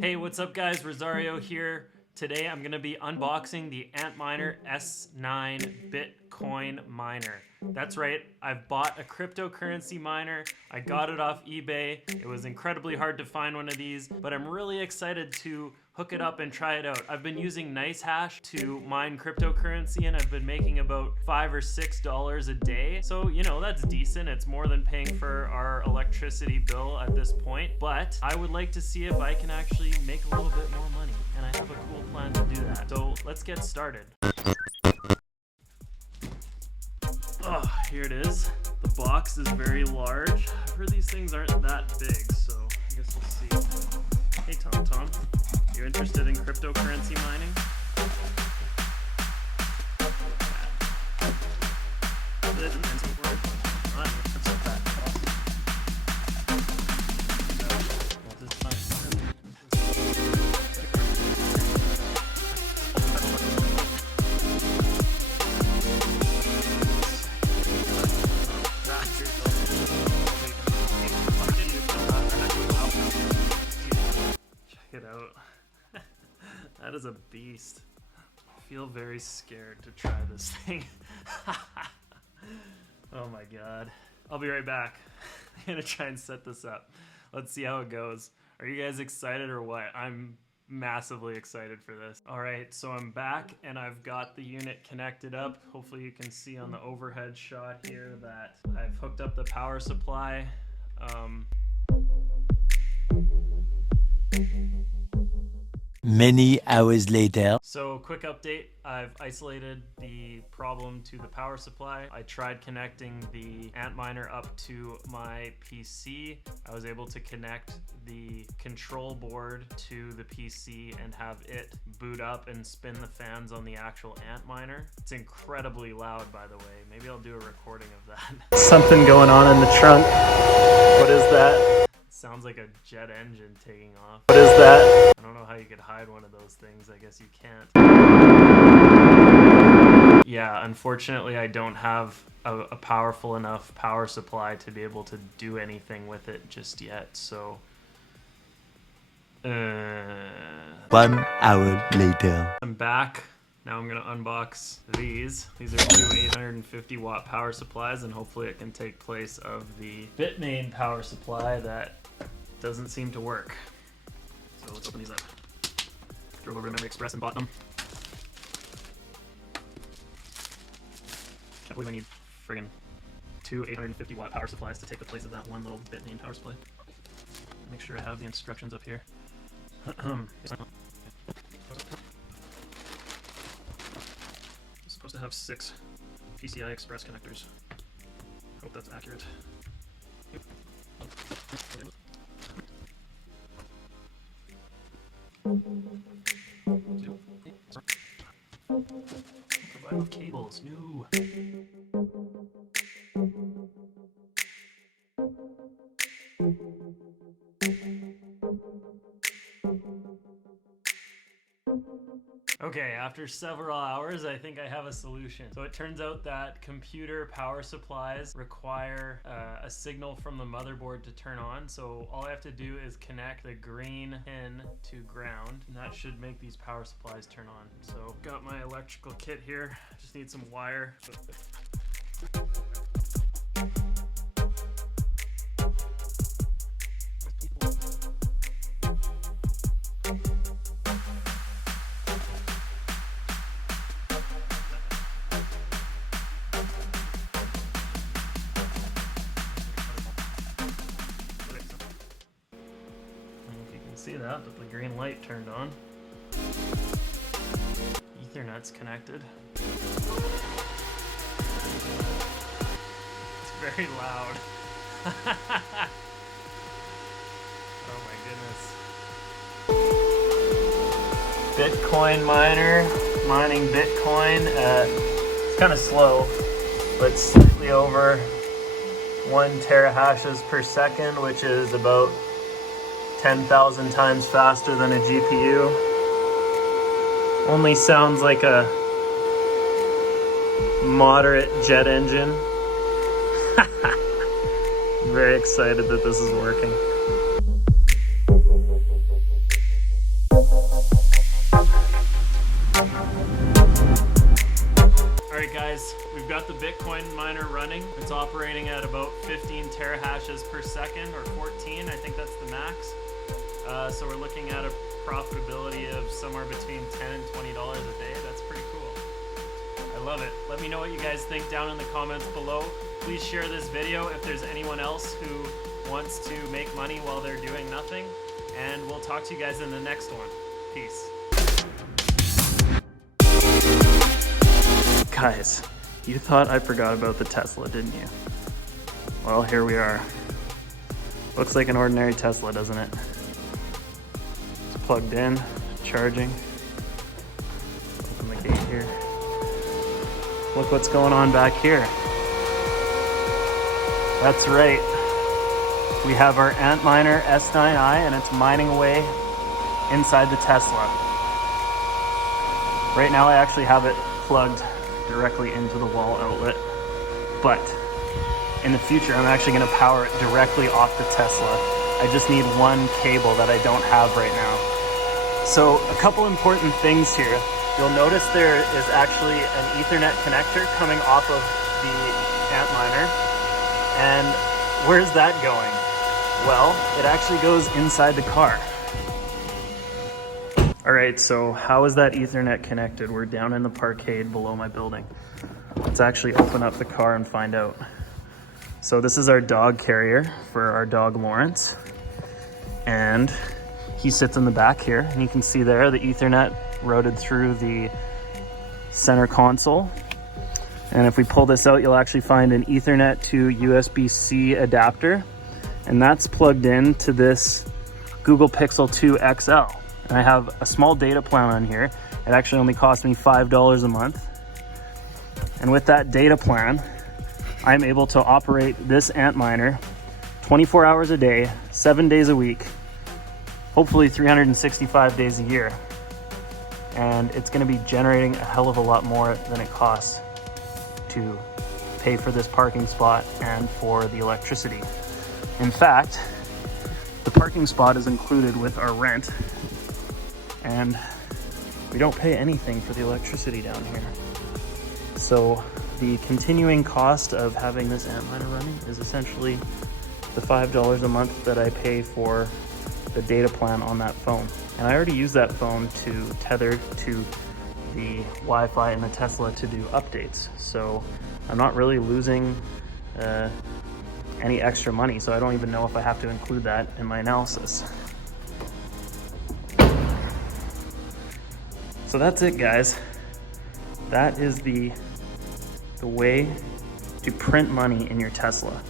Hey, what's up guys? Rosario here. Today I'm going to be unboxing the Antminer S9 Bitcoin miner. That's right, I've bought a cryptocurrency miner. I got it off eBay. It was incredibly hard to find one of these, but I'm really excited to hook it up and try it out. I've been using NiceHash to mine cryptocurrency and I've been making about $5 or $6 a day. So, you know, that's decent. It's more than paying for our electricity bill at this point, but I would like to see if I can actually make a little bit more money, and I have a cool plan to do that. So let's get started. Oh, here it is. The box is very large. I've heard these things aren't that big, so I guess we'll see. Hey Tom, you interested in cryptocurrency mining? Check it out. That is a beast. I feel very scared to try this thing. Oh my god. I'll be right back. I'm gonna try and set this up. Let's see how it goes. Are you guys excited or what? I'm massively excited for this. Alright, so I'm back and I've got the unit connected up. Hopefully you can see on the overhead shot here that I've hooked up the power supply. Many hours later. So quick update, I've isolated the problem to the power supply. I tried connecting the Antminer up to my PC. I was able to connect the control board to the PC and have it boot up and spin the fans on the actual Antminer. It's incredibly loud, by the way. Maybe I'll do a recording of that. Something going on in the trunk. What is that? Sounds like a jet engine taking off. What is that? I don't know how you could hide one of those things. I guess you can't. Yeah, unfortunately I don't have a powerful enough power supply to be able to do anything with it just yet, so... 1 hour later. I'm back. Now I'm gonna unbox these. These are two 850 watt power supplies, and hopefully it can take place of the Bitmain power supply that doesn't seem to work. So let's open these up. Drove over to Memory Express and bought them. Can't believe I need friggin' two 850 watt power supplies to take the place of that one little Bitmain power supply. Make sure I have the instructions up here. Supposed to have 6 PCI Express connectors. Hope that's accurate. Provide with cables. No. Okay, after several hours, I think I have a solution. So it turns out that computer power supplies require a signal from the motherboard to turn on. So all I have to do is connect the green pin to ground, and that should make these power supplies turn on. So got my electrical kit here. Just need some wire. See that, but the green light turned on. Ethernet's connected. It's very loud. Oh my goodness. Bitcoin miner, mining Bitcoin. It's kind of slow, but slightly over 1 terahashes per second, which is about 10,000 times faster than a GPU. Only sounds like a moderate jet engine. I'm very excited that this is working. guys, we've got the Bitcoin miner running. It's operating at about 15 terahashes per second, or 14, I think that's the max. So we're looking at a profitability of somewhere between $10 and $20 a day. That's pretty cool. I love it. Let me know what you guys think down in the comments below. Please share this video if there's anyone else who wants to make money while they're doing nothing. And we'll talk to you guys in the next one. Peace. Guys, you thought I forgot about the Tesla, didn't you? Well, here we are. Looks like an ordinary Tesla, doesn't it? It's plugged in, charging. Open the gate here. Look what's going on back here. That's right. We have our Antminer S9i and it's mining away inside the Tesla. Right now I actually have it plugged directly into the wall outlet, but in the future I'm actually going to power it directly off the Tesla. I just need one cable that I don't have right now. So a couple important things here. You'll notice there is actually an Ethernet connector coming off of the Antminer. And where's that going? Well, it actually goes inside the car. All right, so how is that Ethernet connected? We're down in the parkade below my building. Let's actually open up the car and find out. So this is our dog carrier for our dog Lawrence. And he sits in the back here, and you can see there the Ethernet routed through the center console. And if we pull this out, you'll actually find an Ethernet to USB-C adapter. And that's plugged in to this Google Pixel 2 XL. And I have a small data plan on here. It actually only cost me $5 a month. And with that data plan, I'm able to operate this Antminer 24 hours a day, 7 days a week, hopefully 365 days a year. And it's gonna be generating a hell of a lot more than it costs to pay for this parking spot and for the electricity. In fact, the parking spot is included with our rent, and we don't pay anything for the electricity down here. So the continuing cost of having this Antminer running is essentially the $5 a month that I pay for the data plan on that phone. And I already use that phone to tether to the Wi-Fi in the Tesla to do updates. So I'm not really losing any extra money, so I don't even know if I have to include that in my analysis. So that's it, guys. That is the way to print money in your Tesla.